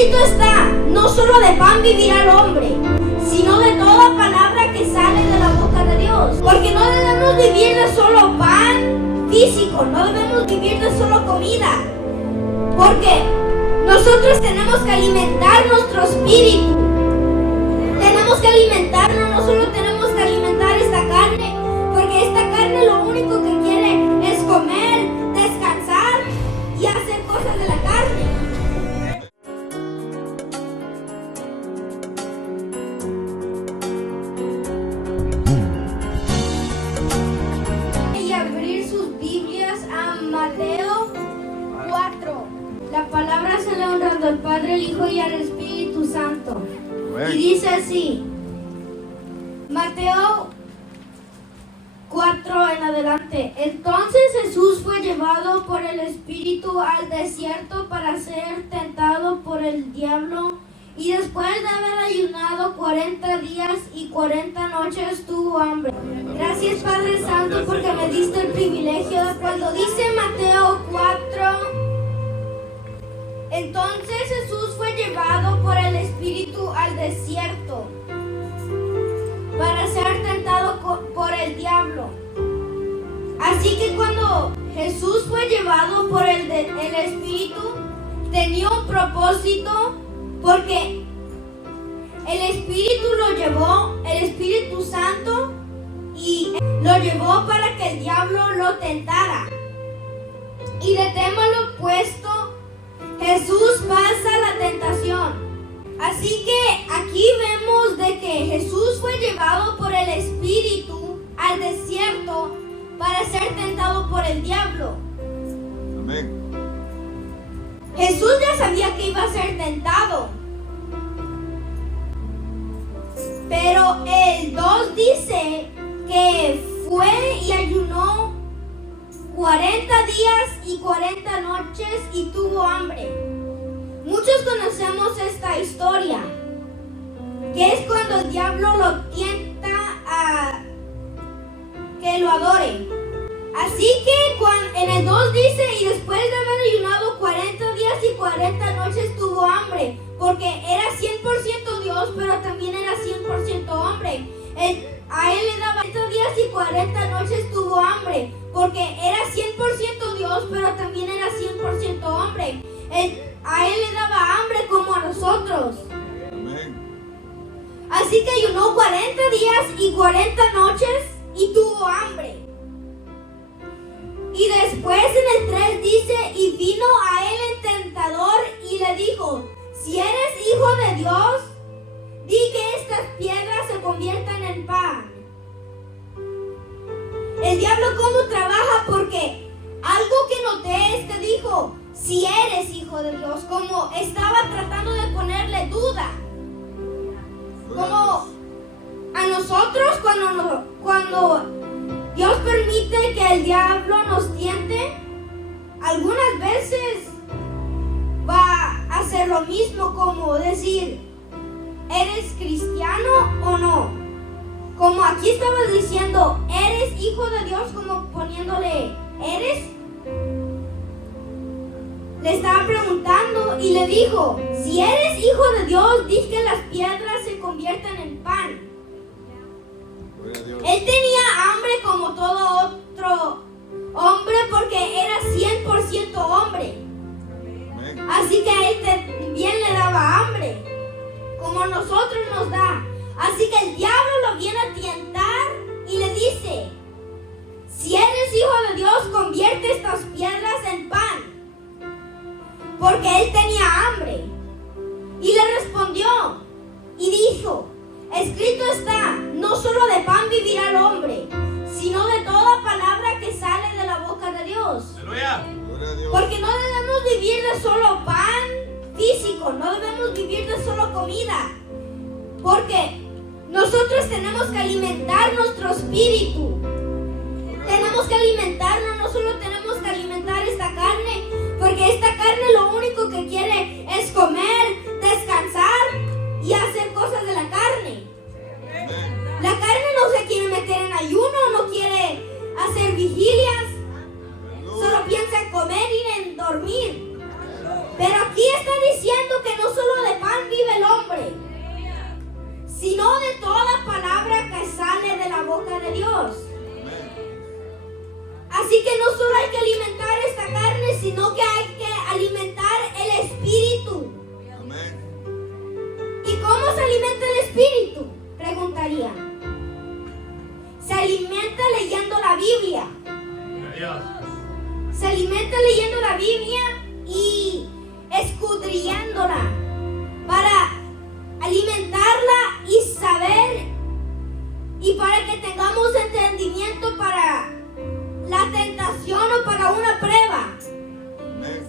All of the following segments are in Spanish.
Escrito está, no solo de pan vivirá el hombre, sino de toda palabra que sale de la boca de Dios. Porque no debemos vivir de solo pan físico, no debemos vivir de solo comida. Porque nosotros tenemos que alimentar nuestro espíritu. Tenemos que alimentarlo, no solo tenemos que alimentar esta carne, porque esta carne lo único que quiere es comer, descansar y hacer cosas de la carne. Y abrir sus Biblias a Mateo 4. La palabra se le honrando al Padre, al Hijo y al Espíritu Santo. Y dice así, Mateo 4 en adelante. Entonces Jesús fue llevado por el Espíritu al desierto para ser tentado por el diablo. Y después de haber ayunado 40 días y 40 noches tuvo hambre. Gracias, Padre Santo, porque me diste el privilegio. Cuando dice Mateo 4... Entonces Jesús fue llevado por el Espíritu al desierto para ser tentado por el diablo. Así que cuando Jesús fue llevado por el Espíritu, tenía un propósito, porque el Espíritu lo llevó, el Espíritu Santo, y lo llevó para que el diablo lo tentara. Y de tema lo opuesto, Jesús pasa la tentación. Así que aquí vemos de que Jesús fue llevado por el Espíritu al desierto para ser tentado por el diablo. Amén. Jesús ya sabía que iba a ser tentado. Pero el 2 dice que fue y ayunó 40 días y 40 noches y tuvo hambre. Muchos conocemos esta historia, que es cuando el diablo lo tienta a que lo adore. Así que en el 2 dice, y después de haber ayunado 40 días y 40 noches tuvo hambre, porque era 100% Dios, pero también era 100% hombre. A él le daba 40 días y 40 noches tuvo hambre, porque era 100% Dios, pero también era 100% hombre. A él le daba hambre como a nosotros. Amén. Así que ayunó 40 días y 40 noches y tuvo hambre. Y después en el 3 dice, y vino a él el tentador y le dijo, si eres hijo de Dios, di que estas piedras se conviertan en pan. El diablo cómo trabaja, porque algo que noté es que dijo, si eres hijo de Dios, como estaba tratando de ponerle duda. Como a nosotros cuando Dios permite que el diablo nos tiente, algunas veces va a hacer lo mismo, como decir, ¿eres cristiano o no? Como aquí estaba diciendo, ¿eres hijo de Dios? Como poniéndole, ¿eres? Le estaba preguntando y le dijo, si eres hijo de Dios, di que las piedras se conviertan en pan. Él tenía hambre como todo otro hombre, porque era 100% hombre. Así que a él también le daba hambre, como a nosotros nos da. Así que el diablo lo viene a tientar y le dice, si eres hijo de Dios, convierte estas piedras en pan. Porque él tenía hambre. Y le respondió y dijo, escrito está, no solo de pan vivirá el hombre, sino de toda palabra que sale de la boca de Dios. Aleluya. Porque no debemos vivir de solo pan físico, no debemos vivir de solo comida. Porque nosotros tenemos que alimentar nuestro espíritu. Tenemos que alimentarlo, no solo tenemos que alimentar esta carne, porque esta carne lo único que quiere es comer, descansar y hacer cosas de la carne. La carne no se quiere meter en ayuno, no quiere hacer vigilias, solo piensa en comer y en dormir. Pero aquí está diciendo que no solo alimenta el espíritu? Preguntarían. Se alimenta leyendo la Biblia. Se alimenta leyendo la Biblia y escudriñándola para alimentarla y saber y para que tengamos entendimiento para la tentación o para una prueba. Amén.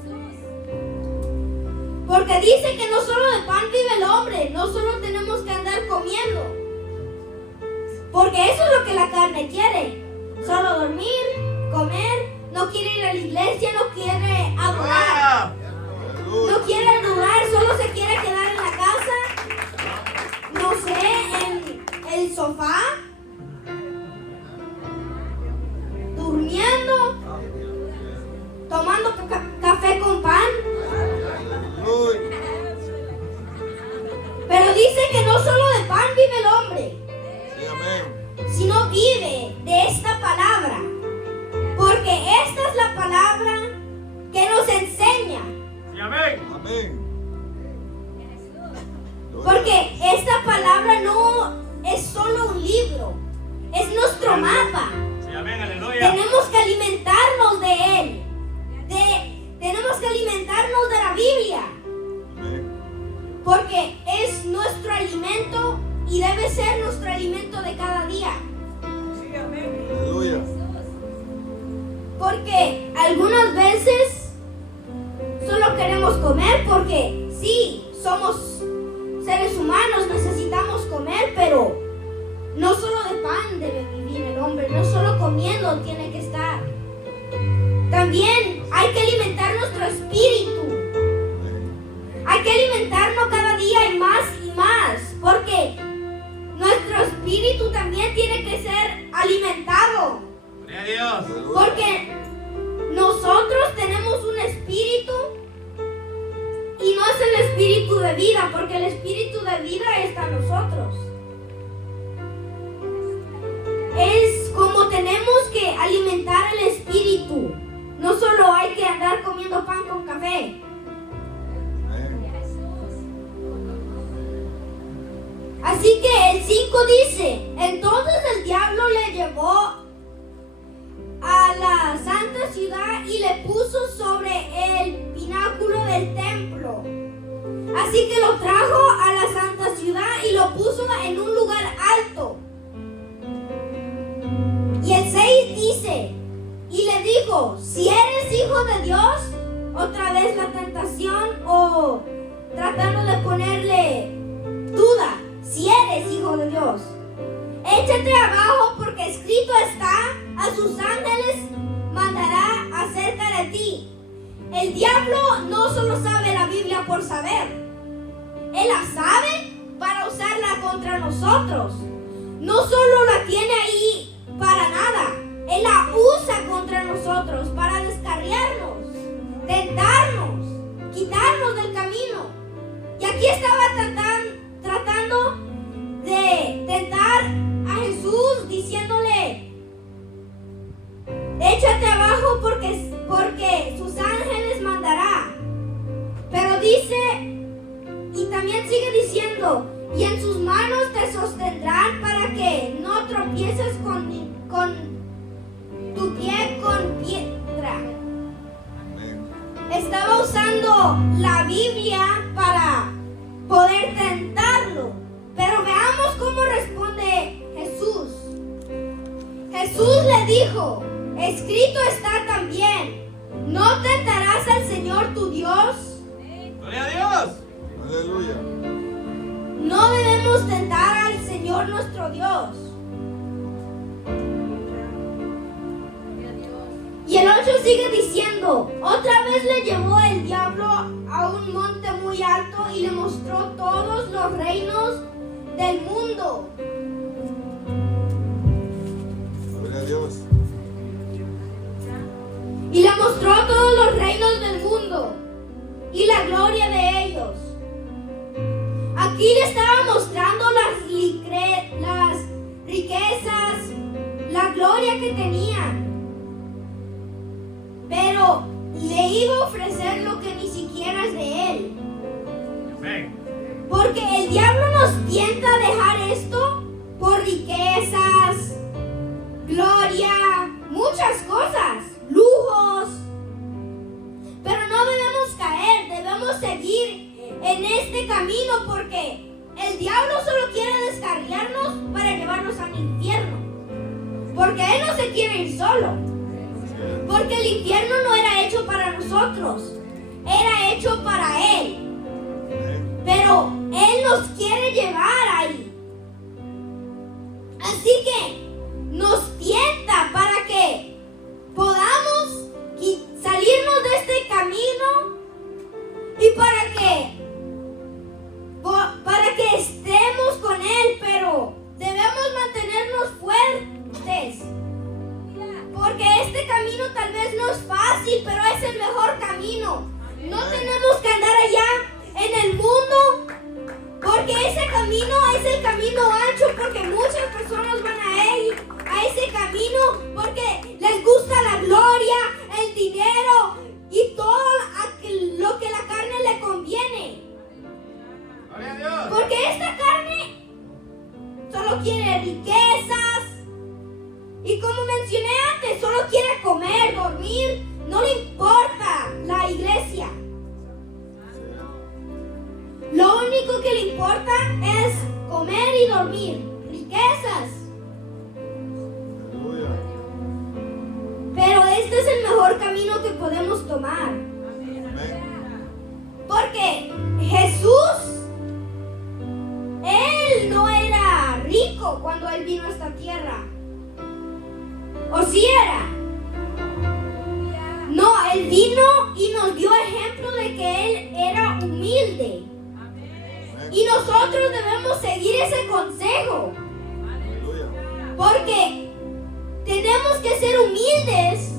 Porque dice que no solo de pan vive el hombre, no solo tenemos que andar comiendo. Porque eso es lo que la carne quiere. Solo dormir, comer, no quiere ir a la iglesia, no quiere adorar. No quiere adorar, solo se quiere quedar en la casa, no sé, en el sofá, durmiendo, tomando café con pan. Pero dice que no solo de pan vive el hombre, Sí, amén. sino vive de esta palabra. Porque esta es la palabra que nos enseña. Amén. Porque esta palabra no es solo un libro, es nuestro mapa. Sí, amén, aleluya. Tenemos que alimentarnos de él. Tenemos que alimentarnos de la Biblia. Amén. Porque es nuestro alimento y debe ser nuestro alimento de cada día. Aleluya. Porque algunas veces solo queremos comer porque sí, somos seres humanos, necesitamos comer, pero no solo de pan debe vivir el hombre, no solo comiendo tiene que estar. También hay que alimentar nuestro espíritu. Hay que alimentarnos cada día y más, porque nuestro espíritu también tiene que ser alimentado. Gloria a Dios. Porque nosotros tenemos un espíritu y no es el espíritu de vida, porque el espíritu de vida está en nosotros. Es como tenemos que alimentar el espíritu. No solo hay que andar comiendo pan con café. Amén. Así que el 5 dice, entonces el diablo le llevó a la santa ciudad y le puso sobre el pináculo del templo. Así que lo trajo a la santa ciudad y lo puso en un lugar alto. Y el 6 dice, y le dijo, si eres hijo de Dios, otra vez la tentación o tratando de ponerle duda, si eres hijo de Dios, échate abajo porque escrito está, a sus ángeles mandará acerca de ti. El diablo no solo sabe la Biblia por saber, él la sabe para usarla contra nosotros. No solo la tiene ahí para nada, él la usa contra nosotros para descarriarnos, tentarnos, quitarnos del camino. Y aquí estaba tratando de tentar a Jesús diciéndole, échate abajo porque sus ángeles mandará. Pero dice, y también sigue diciendo, y en sus manos te sostendrán para que no tropieces con tu pie con piedra. Amén. Estaba usando la Biblia para poder tentarlo. Pero veamos cómo responde Jesús. Jesús le dijo, escrito está también, no tentarás al Señor tu Dios. Gloria a Dios. Aleluya. No debemos tentar al Señor nuestro Dios. Y el 8 sigue diciendo, otra vez le llevó el diablo a un monte muy alto y le mostró todos los reinos del mundo. Gloria a Dios. Y le mostró todos los reinos del mundo y la gloria de ellos. Aquí le estaba mostrando las riquezas, la gloria que tenían. Pero le iba a ofrecer lo que ni siquiera es de él. Amén. Porque el diablo no nos tienta a dejar esto por riquezas, gloria, muchas cosas, lujos. Pero no debemos caer, debemos seguir en este camino porque el diablo solo quiere descarriarnos para llevarnos al infierno. Porque él no se quiere ir solo. Porque el infierno no era hecho para nosotros, era hecho para él. Pero él nos quiere llevar ahí. Así que nos tienta para que podamos salirnos de este camino y para que estemos con él, pero debemos mantenernos fuertes. Porque este camino tal vez no es fácil, pero es el mejor camino. No tenemos que andar allá en el mundo, porque ese camino es el camino ancho, porque muchas personas van a ese camino porque les gusta la gloria, el dinero y todo lo que la carne le conviene. Gloria a Dios. Porque esta carne solo quiere riquezas y, como mencioné antes, solo quiere comer, dormir, no le importa la iglesia. Lo único que le importa es comer y dormir, riquezas. Aleluya. Pero este es el mejor camino que podemos tomar. Amén. Porque Jesús, él no era rico cuando él vino a esta tierra. ¿O sí era? No, él vino y nos dio ejemplo de que él era humilde. Y nosotros debemos seguir ese consejo. Aleluya. Porque tenemos que ser humildes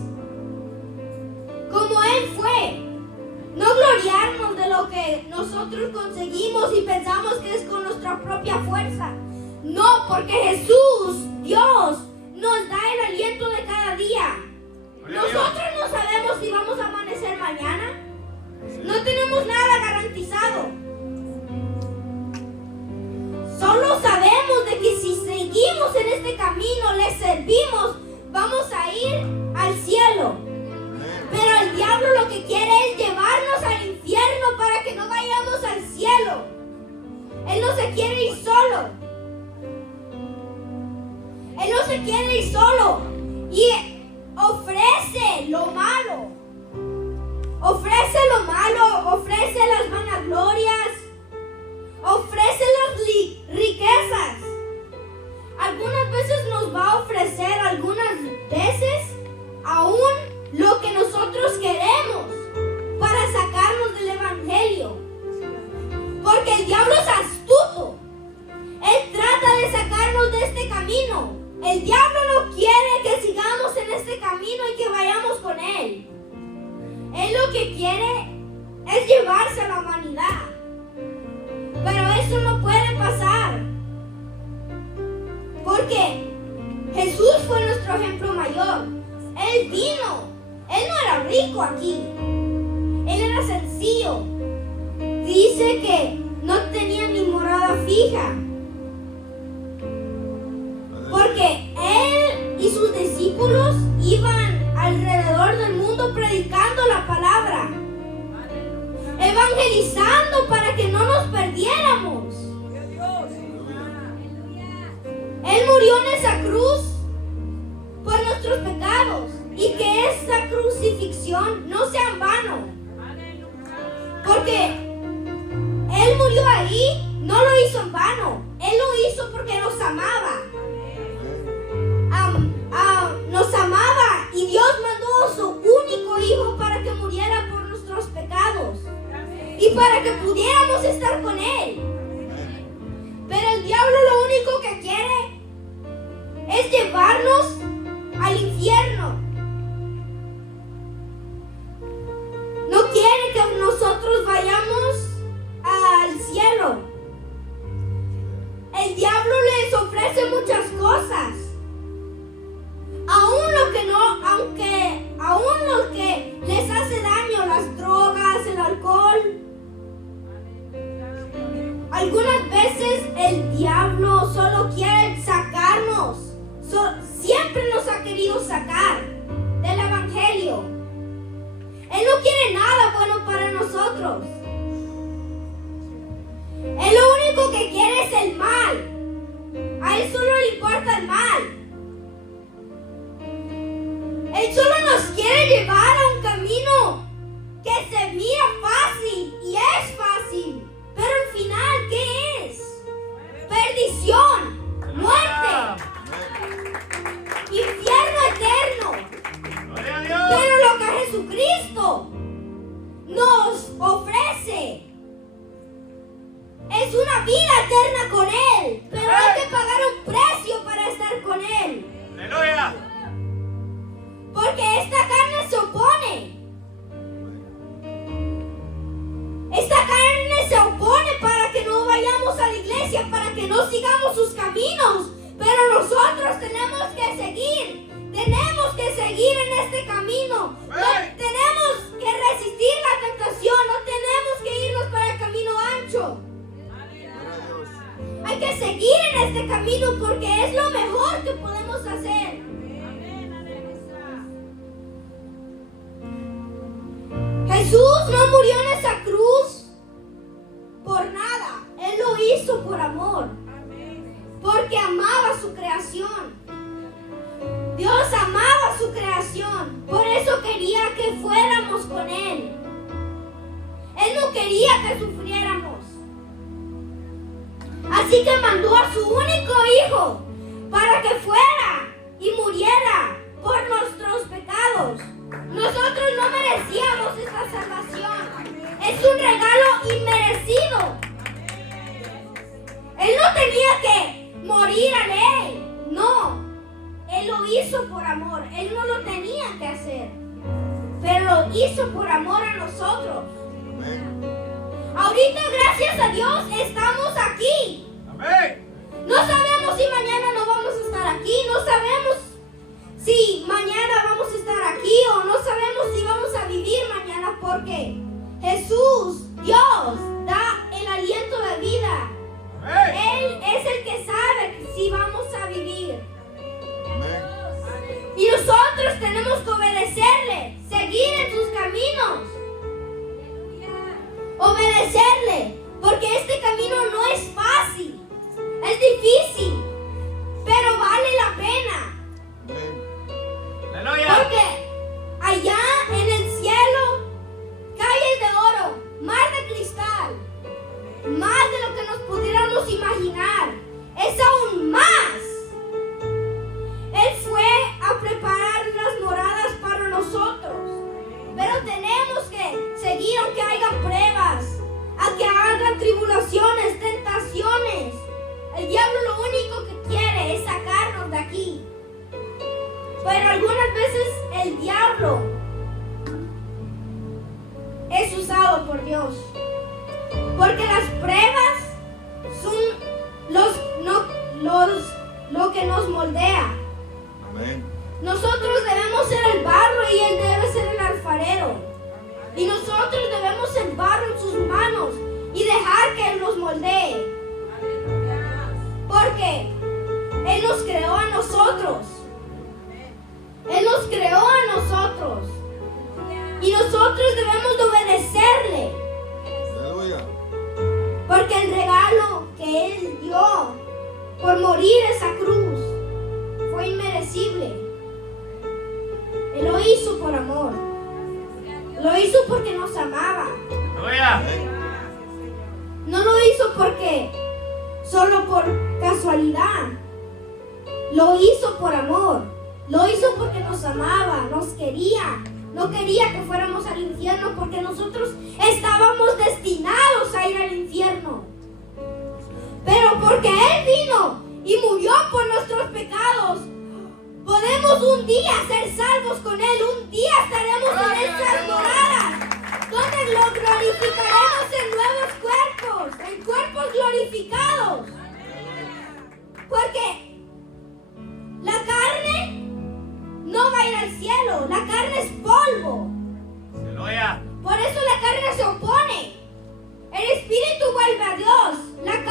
como él fue. No gloriarnos de lo que nosotros conseguimos y pensamos que es con nuestra propia fuerza. No, porque Jesús, Dios, nos da el aliento de cada día. Nosotros no sabemos si vamos a amanecer mañana. No tenemos nada garantizado. Solo sabemos de que si seguimos en este camino, le servimos, vamos a ir al cielo. Pero el diablo lo que quiere es llevarnos al infierno para que no vayamos al cielo. Él no se quiere ir solo. Él no se quiere ir solo. Y ofrece lo malo. Ofrece lo malo, ofrece las vanaglorias, ofrece las riquezas. Algunas veces nos va a ofrecer, algunas veces, aún lo que nosotros queremos para sacarnos del evangelio. Porque el diablo es astuto. Él trata de sacarnos de este camino. El diablo no quiere que sigamos en este camino y que vayamos con él. Él lo que quiere es llevarse a la humanidad. Pero eso no puede pasar. Porque Jesús fue nuestro ejemplo mayor. Él vino. Él no era rico aquí. Él era sencillo. Dice que no tenía ni morada fija. Porque él y sus discípulos iban alrededor del mundo predicando la palabra, evangelizando para que no nos perdiéramos. Él murió en esa cruz por nuestros pecados y que esa crucifixión no sea en vano. Porque él murió ahí, no lo hizo en vano. Él lo hizo porque nos amaba. Nos amaba y Dios mandó a su único hijo para que muriera por nuestros pecados y para que pudiéramos estar con él. Pero el diablo lo único que quiere es llevarnos al infierno. No quiere que nosotros vayamos al cielo. El diablo les ofrece muchas cosas. Aún lo que les hace daño, las drogas, el alcohol. algunas veces el diablo solo quiere sacarnos. Siempre nos ha querido sacar del evangelio. Él no quiere nada bueno para nosotros. Él lo único que quiere es el mal. A él solo le importa el mal. Él solo nos quiere llevar a un camino que se mira fácil y es fácil. Pero al final, ¿qué es? Perdición, muerte, infierno eterno. ¡Gloria a Dios! Pero lo que Jesucristo nos ofrece es una vida eterna con Él. Pero hay que pagar un precio para estar con Él. ¡Aleluya! Porque esta carne se opone. Esta carne se opone para que no vayamos a la iglesia, para que no sigamos sus caminos. Pero nosotros tenemos que seguir. Tenemos que seguir en este camino. No tenemos que resistir la tentación. No tenemos que irnos para el camino ancho. Hay que seguir en este camino porque es lo mejor que podemos hacer. Jesús no murió en esa cruz por nada. Él lo hizo por amor. Porque amaba su creación. Dios amaba su creación. Por eso quería que fuéramos con Él. Él no quería que sufriéramos. Así que mandó a su único hijo para que fuera y muriera por nuestros pecados. Nosotros no merecíamos esta salvación. Es un regalo inmerecido. Él no tenía que morir a ley. No. Él lo hizo por amor. Él no lo tenía que hacer. Pero lo hizo por amor a nosotros. Ahorita, gracias a Dios, estamos aquí. ¡Amén! No sabemos si mañana no vamos a estar aquí. No sabemos si mañana vamos a estar aquí o no sabemos si vamos a vivir mañana, porque Jesús, Dios, da el aliento de vida. ¡Amén! Él es el que sabe si vamos a vivir. Amén. Y nosotros tenemos que obedecerle, seguir en sus caminos. Obedecerle, porque este camino no es fácil, es difícil, pero vale la pena. Amén. ¡Aleluya! Porque allá en el cielo, calles de oro, mar de cristal, más de lo que nos pudiéramos imaginar, es aún más. Él fue a preparar las moradas para nosotros, pero tenemos que seguir aunque haya pruebas, aunque haya tribulaciones, tentaciones. El diablo lo único que quiere es sacarnos de aquí. Pero algunas veces el diablo es usado por Dios. Porque las pruebas son lo que nos moldea. Amén. Nosotros debemos ser el barro y Él debe ser el alfarero. Y nosotros debemos ser barro en sus manos y dejar que Él nos moldee. Porque Él nos creó a nosotros. Él nos creó a nosotros. Y nosotros debemos de obedecerle. Aleluya. Porque el regalo que Él dio por morir esa cruz fue inmerecible. Él lo hizo por amor. Lo hizo porque nos amaba. ¡Aleluya! Amén. No lo hizo porque solo por casualidad. Lo hizo por amor. Lo hizo porque nos amaba, nos quería. No quería que fuéramos al infierno porque nosotros estábamos destinados a ir al infierno. Pero porque Él vino y murió por nuestros pecados, podemos un día ser salvos con Él. Un día estaremos en estas moradas, donde lo glorificaremos en nuevos cuerpos, en cuerpos glorificados. Porque la carne no va a ir al cielo, la carne es polvo. ¡Aleluya! Por eso la carne se opone. El espíritu vuelve a Dios. La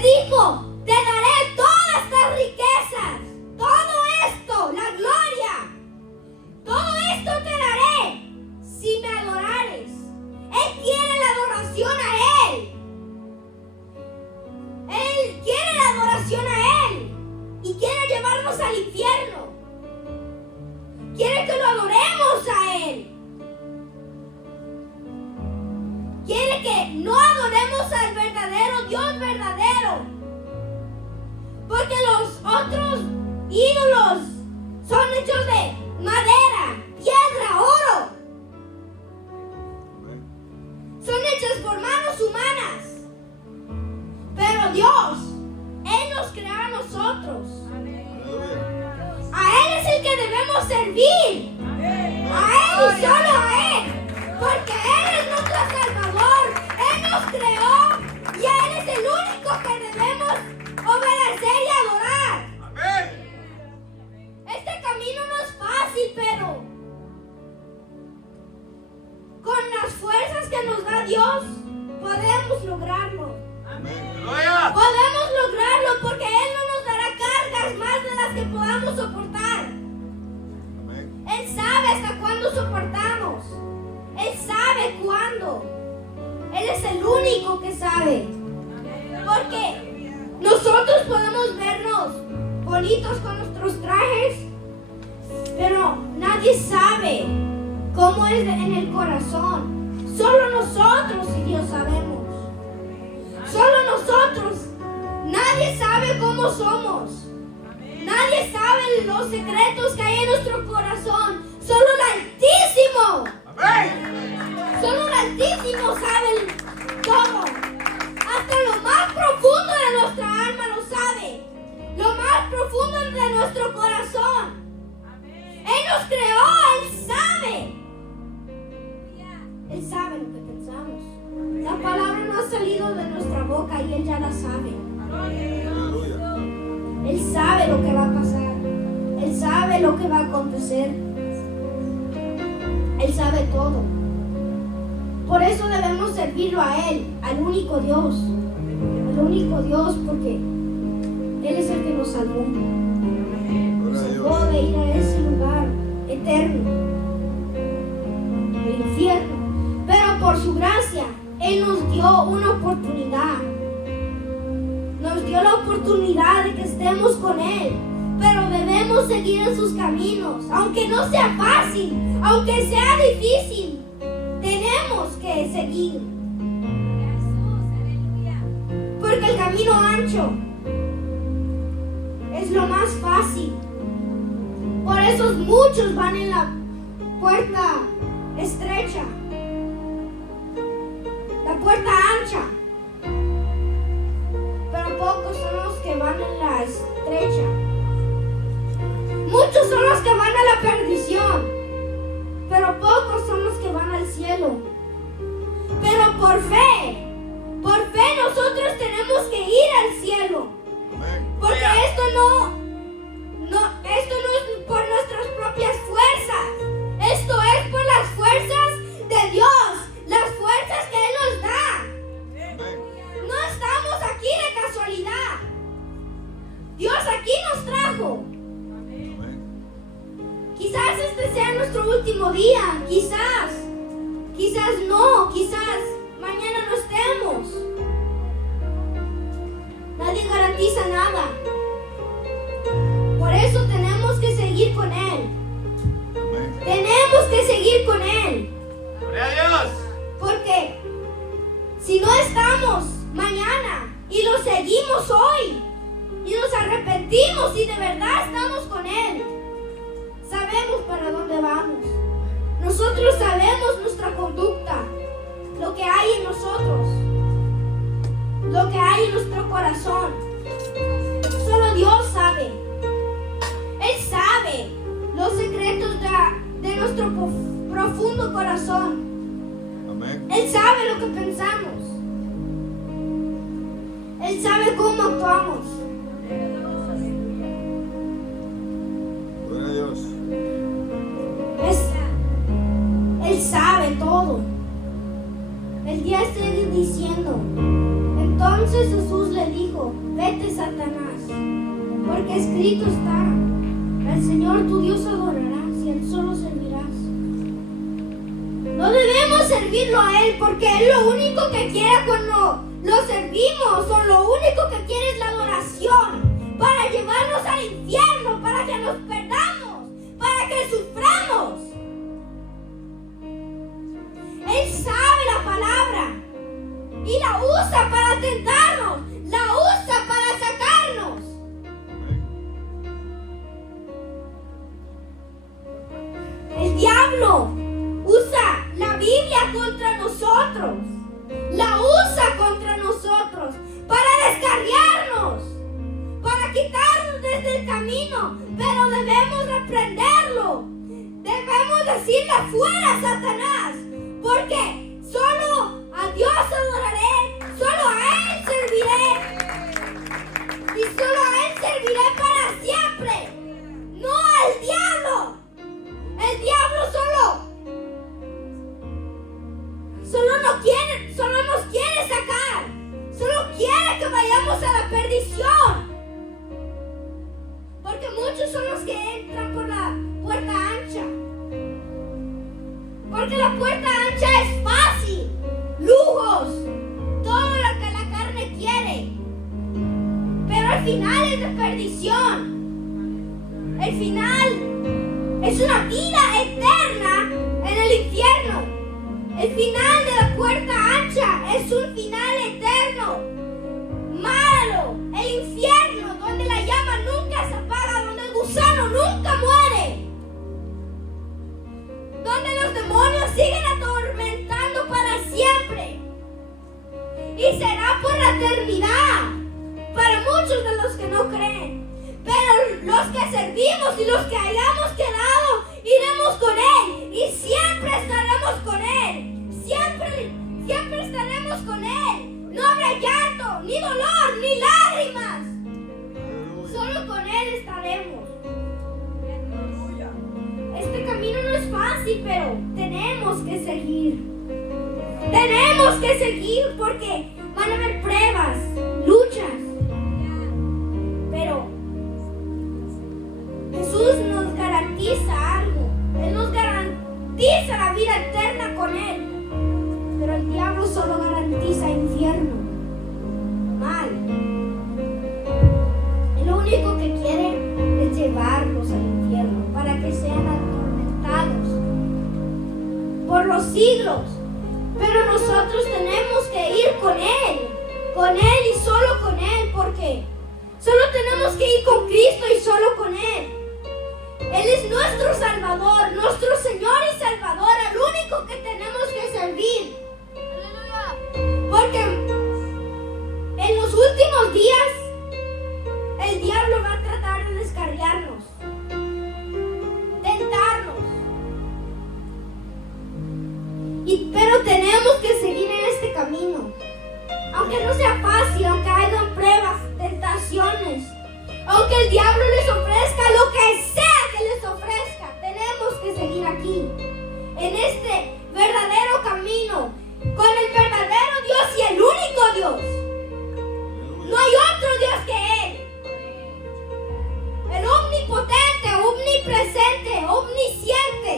dijo, te daré todas estas riquezas, todo esto, la gloria, todo esto te daré si me adorares. Él quiere la adoración a Él. Él quiere la adoración a Él y quiere llevarnos al infierno. Quiere que lo adoremos a Él. Quiere que no adoremos al verdadero Dios verdadero. Porque los otros ídolos son hechos de madera, piedra, oro. Amén. Son hechos por manos humanas. Pero Dios, Él nos creó a nosotros. Aleluya. A Él es el que debemos servir. A Él y solo a Él. Porque Él es nuestro Salvador. Él nos creó y a Él es el único que debemos obedecer y adorar. Amén. Este camino no es fácil, pero con las fuerzas que nos da Dios, podemos lograrlo. Amén. Aleluya. Podemos lograrlo porque Él no nos dará cargas más de las que podamos soportar. Amén. Él sabe hasta cuándo soportamos. Él sabe cuándo. Él es el único que sabe. Porque nosotros podemos vernos bonitos con nuestros trajes, pero nadie sabe cómo es en el corazón. Solo nosotros y Dios sabemos. Solo nosotros. Nadie sabe cómo somos. Nadie sabe los secretos que hay en nuestro corazón. Solo el Altísimo. Amén. Solo el Altísimo sabe todo. Hasta lo más profundo de nuestra alma lo sabe. Lo más profundo de nuestro corazón. Él nos creó, Él sabe. Él sabe lo que pensamos. La palabra no ha salido de nuestra boca y Él ya la sabe. Aleluya. Él sabe lo que va a pasar. Él sabe lo que va a acontecer. Él sabe todo. Por eso debemos servirlo a Él, al único Dios. Al único Dios, porque Él es el que nos salvó. Nos Gloria a salvó Dios. de ir a ese lugar eterno, el infierno. Pero por su gracia, Él nos dio una oportunidad. Nos dio la oportunidad de que estemos con Él. Pero debemos seguir en sus caminos. Aunque no sea fácil, aunque sea difícil, tenemos que seguir. Porque el camino ancho es lo más fácil. Por eso muchos van en la puerta estrecha, la puerta ancha. Pero pocos son los que van en la estrecha. Muchos son los que van a la perdición, pero pocos son los que van al cielo. Pero por fe nosotros tenemos que ir al cielo. Amén. Porque esto no es por nuestras propias fuerzas. Esto es por las fuerzas de Dios, las fuerzas que Él nos da. Amén. No estamos aquí de casualidad. Dios aquí nos trajo. Amén. Quizás este sea nuestro último día, quizás no, quizás mañana no estemos. Nadie garantiza nada. Por eso tenemos que seguir con Él. Amén. Tenemos que seguir con Él. Gloria a Dios. Porque si no estamos mañana y lo seguimos hoy y nos arrepentimos y de verdad estamos con Él, sabemos para dónde vamos. Nosotros sabemos nuestra conducta, lo que hay en nosotros, lo que hay en nuestro corazón. Solo Dios sabe. Él sabe los secretos de nuestro profundo corazón. Amén. Él sabe lo que pensamos. Él sabe cómo actuamos. Gloria a Dios. Él sabe todo. El día está diciendo, en todo Entonces Jesús le dijo: vete, Satanás, porque escrito está: al Señor tu Dios adorarás y a Él solo servirás. No debemos servirlo a Él, porque Él lo único que quiere cuando lo servimos, o lo único que quiere es la adoración, para llevarnos al infierno, para que nos perdamos, para que suframos. Él sabe la palabra y la usa para tentarnos, la usa para sacarnos. El diablo usa la Biblia contra nosotros, la usa contra nosotros para descarriarnos, para quitarnos desde el camino, pero debemos reprenderlo. Debemos decirle: fuera, Satanás, porque solo a Dios adoraré, solo a Él serviré, y solo a Él serviré para siempre, no al diablo. El diablo solo nos quiere sacar, solo quiere que vayamos a la perdición, porque muchos son los que entran por la puerta ancha, porque la puerta ancha es fácil, lujos, todo lo que la carne quiere, pero al final es de perdición. El final es una vida eterna en el infierno. El final de la puerta ancha es un final eterno, malo, el infierno, donde la llama nunca se apaga, donde el gusano nunca muere, donde los demonios siguen atormentando para siempre, y será por la eternidad para muchos de los que no creen. Pero los que servimos y los que hayamos quedado, iremos con Él y siempre estaremos con Él. Siempre estaremos con Él. No habrá llanto, ni dolor, ni lágrimas. Solo con Él estaremos. Este camino no es fácil, pero tenemos que seguir. Tenemos que seguir porque van a haber pruebas, luchas. Pero Jesús nos garantiza algo. Él nos garantiza la vida eterna con Él. Pero el diablo solo garantiza infierno, mal. Y lo único que quiere es llevarnos al infierno para que sean atormentados por los siglos. Pero nosotros tenemos que ir con Él y solo con Él, porque solo tenemos que ir con Cristo y solo con Él. Él es nuestro Salvador, nuestro Señor y Salvador, al único que tenemos que servir. Porque en los últimos días el diablo va a tratar de descarriarnos, tentarnos. Pero tenemos que seguir en este camino. Aunque no sea fácil, aunque hayan pruebas, tentaciones, aunque el diablo les ofrezca lo que sea que les ofrezca, tenemos que seguir aquí, en este verdadero camino, con el verdadero Dios y el único Dios. No hay otro Dios que Él. El omnipotente, omnipresente, omnisciente.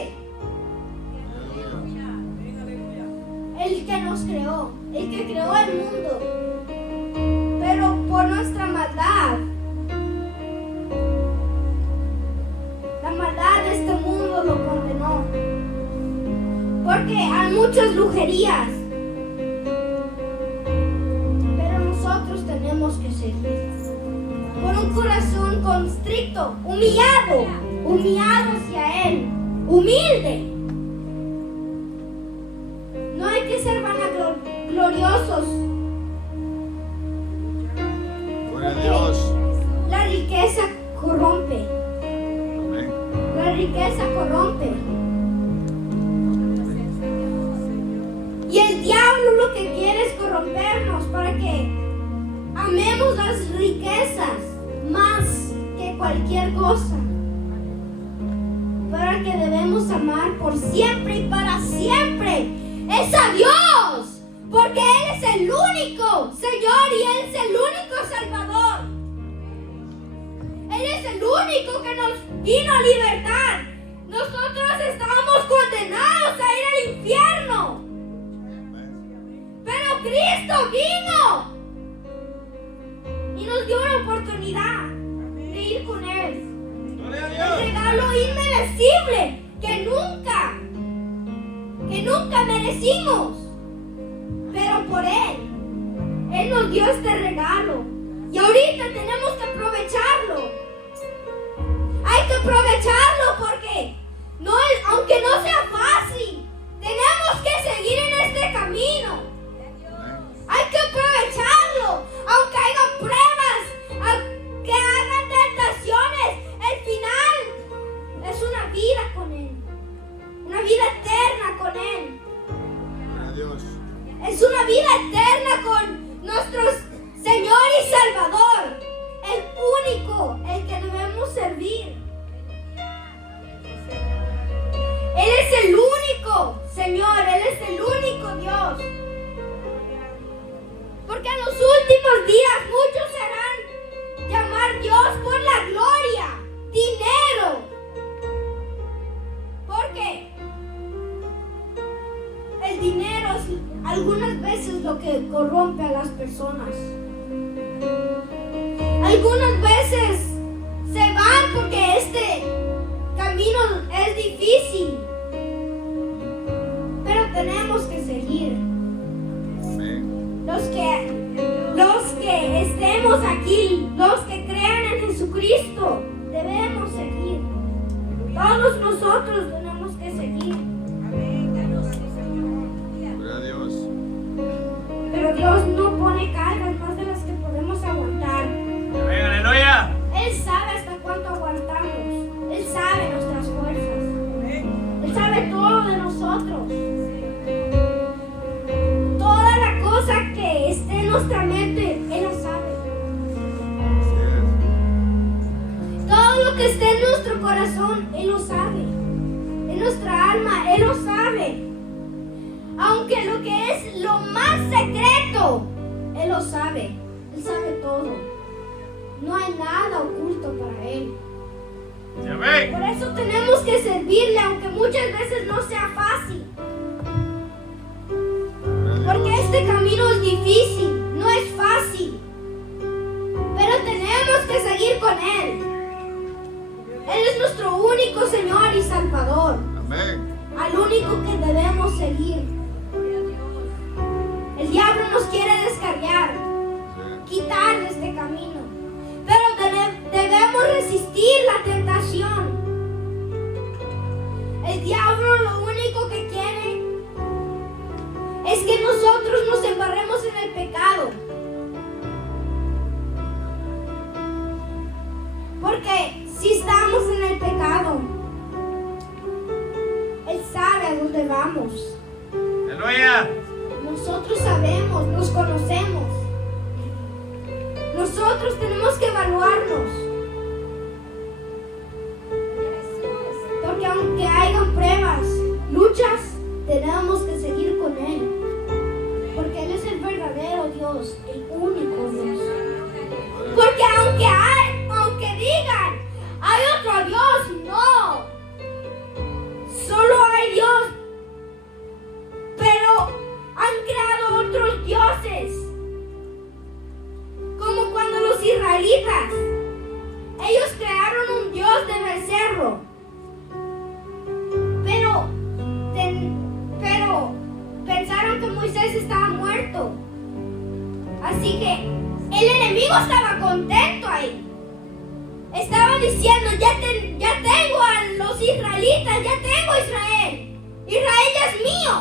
El que nos creó, el que creó el mundo. Pero por nuestra maldad, la maldad de este mundo lo condenó. Porque hay muchas brujerías. Pero nosotros tenemos que seguir. Por un corazón constricto, humillado hacia Él, humilde. No hay que ser vanagloriosos. Gloria a Dios. La riqueza corrompe. Amén. La riqueza corrompe. Y el diablo lo que quiere es corrompernos para que amemos las riquezas más que cualquier cosa. Para que debemos amar por siempre y para siempre es a Dios, porque Él es es el único Señor y Él es el único Salvador. Él es el único que nos vino a libertar. Nosotros estábamos condenados a ir al infierno. Pero Cristo vino y nos dio la oportunidad de ir con Él. Gloria a Un Dios. regalo inmerecible que nunca merecimos. Pero por Él nos dio este regalo. Y ahorita tenemos que aprovecharlo. Hay que aprovecharlo porque aunque no sea fácil, tenemos que seguir en este camino. Hay que aprovecharlo, aunque haya pruebas, aunque hagan tentaciones. El final es una vida con Él, una vida eterna con Él. Gloria a Dios. Es una vida eterna con nuestro Señor y Salvador, el único, el que debemos servir. Él es el único Señor, Él es el único Dios. Porque en los últimos días muchos serán llamar Dios por la gloria, dinero. Porque el dinero es algunas veces lo que corrompe a las personas. Algunas veces se van porque este camino es difícil. Pero tenemos que seguir. Amén. Los que estemos aquí, los que crean en Jesucristo, debemos seguir. Todos nosotros tenemos que seguir. Gloria a Dios. Pero Dios no pone cargas más de las que podemos aguantar. Amén, aleluya. Él sabe hasta cuánto aguantamos. Él sabe nuestras fuerzas. Él sabe todo de nosotros. Toda la cosa que esté en nuestra mente, Él lo sabe. Así Todo lo que esté en nuestro corazón, Él lo sabe. En nuestra alma, Él lo sabe. Aunque lo que es lo más secreto, Él lo sabe. Él sabe todo. No hay nada oculto para Él. Amén. Por eso tenemos que servirle, aunque muchas veces no sea fácil. es. Porque este camino es difícil, no es fácil. Pero tenemos que seguir con Él. Él es nuestro único Señor y Salvador. Amén. Al único que debemos seguir. El diablo nos quiere descarriar, Sí. quitar de este camino. Pero debemos resistir la tentación. El diablo lo único que quiere es que nosotros nos embarremos en el pecado. Porque si estamos en el pecado, Él sabe a dónde vamos. Aleluya. Nosotros sabemos, nos conocemos. Nosotros tenemos que evaluarnos. Porque aunque hayan pruebas, luchas, tenemos que seguir con Él. Porque Él es el verdadero Dios, el único Dios. Porque aunque digan, hay otro Dios, no. Solo hay Dios. Pero han creado otros dioses. Como cuando los israelitas, ellos crearon un dios de becerro. Pero pensaron que Moisés estaba muerto. Así que el enemigo estaba contento ahí. Estaba diciendo, ya tengo a los israelitas, ya tengo a Israel. Israel ya es mío.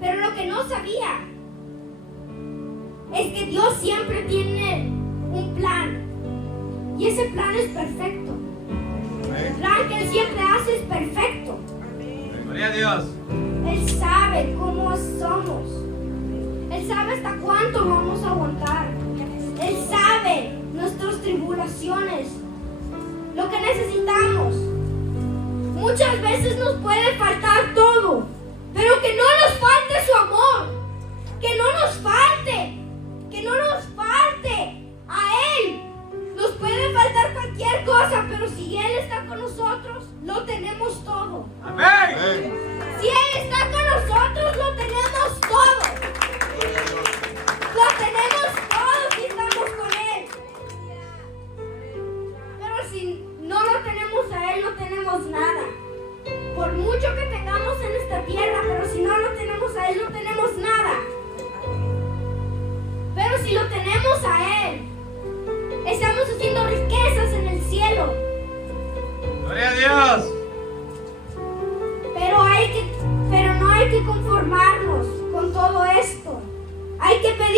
Pero lo que no sabía es que Dios siempre tiene un plan. Y ese plan es perfecto. El plan que Él siempre hace es perfecto. Gloria a Dios. Él sabe cómo somos. Él sabe hasta cuánto vamos a aguantar. Él sabe nuestras tribulaciones, lo que necesitamos. Muchas veces nos puede faltar todo, pero que no nos falte su amor, que no nos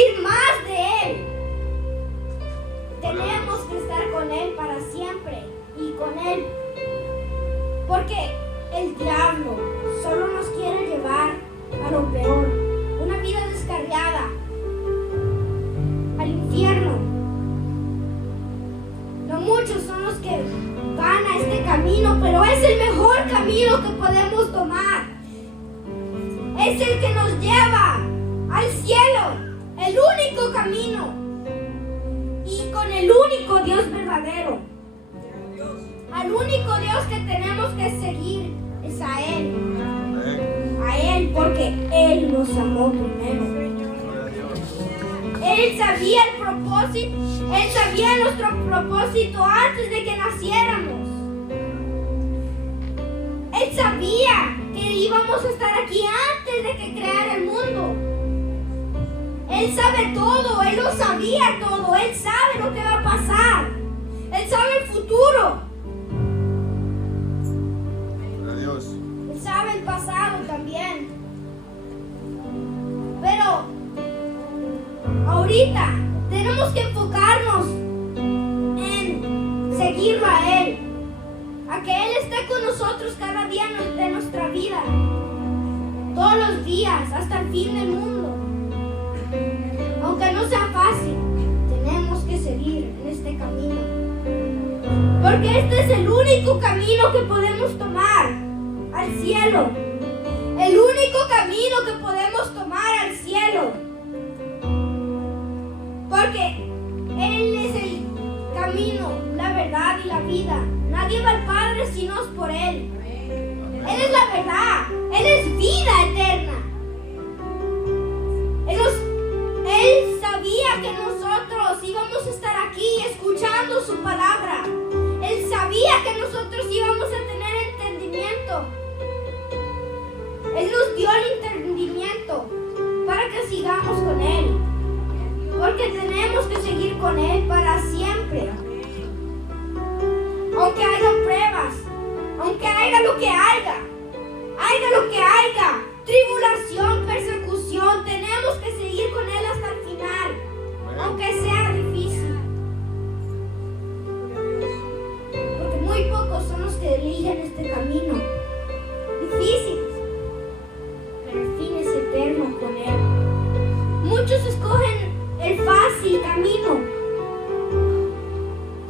descubrir más de Él. Tenemos que estar con Él para siempre y con Él. Porque el diablo solo nos quiere llevar a lo peor. Una vida descarriada. Al infierno. No muchos son los que van a este camino, pero es el mejor camino que podemos tomar. Es el que nos lleva al cielo, el único camino y con el único Dios verdadero. Al único Dios que tenemos que seguir es a Él. A Él, porque Él nos amó primero. Él sabía el propósito, Él sabía nuestro propósito antes de que naciéramos. Él sabía que íbamos a estar aquí antes de que creara el mundo. Él sabe todo, Él lo sabía todo, Él sabe lo que va a pasar. Él sabe el futuro. Dios. Él sabe el pasado también. Pero ahorita tenemos que enfocarnos en seguirlo a Él. A que Él esté con nosotros cada día de nuestra vida. Todos los días, hasta el fin del mundo. Aunque no sea fácil, tenemos que seguir en este camino. Porque este es el único camino que podemos tomar al cielo. El único camino que podemos tomar al cielo. Porque Él es el camino, la verdad y la vida. Nadie va al Padre si no es por Él. Él es la verdad. Él es vida eterna. Él sabía que nosotros íbamos a estar aquí escuchando su palabra. Él sabía que nosotros íbamos a tener entendimiento. Él nos dio el entendimiento para que sigamos con Él. Porque tenemos que seguir con Él para siempre. Aunque haya pruebas, aunque haya lo que haya lo que haya, tribulación, persecución, tenemos que seguir con Él hasta el final, aunque sea difícil. Porque muy pocos son los que eligen este camino. Difícil, pero el fin es eterno con Él. Muchos escogen el fácil camino,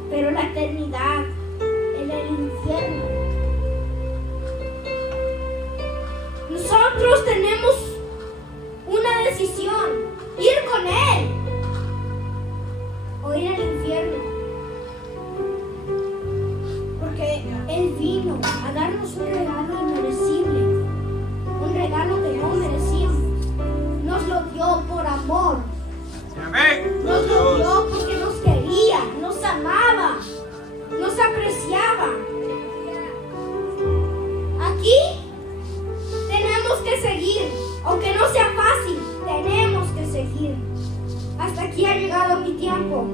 pero la eternidad en el infierno. Nosotros tenemos una decisión: ir con Él o ir al infierno. Porque Él vino a darnos un regalo inmerecible, un regalo que no merecíamos. Nos lo dio por amor. Nos lo dio porque nos quería, nos amaba, nos apreciaba. Aquí tenemos que seguir, aunque no sea fácil, tenemos que seguir. Hasta aquí ha llegado mi tiempo.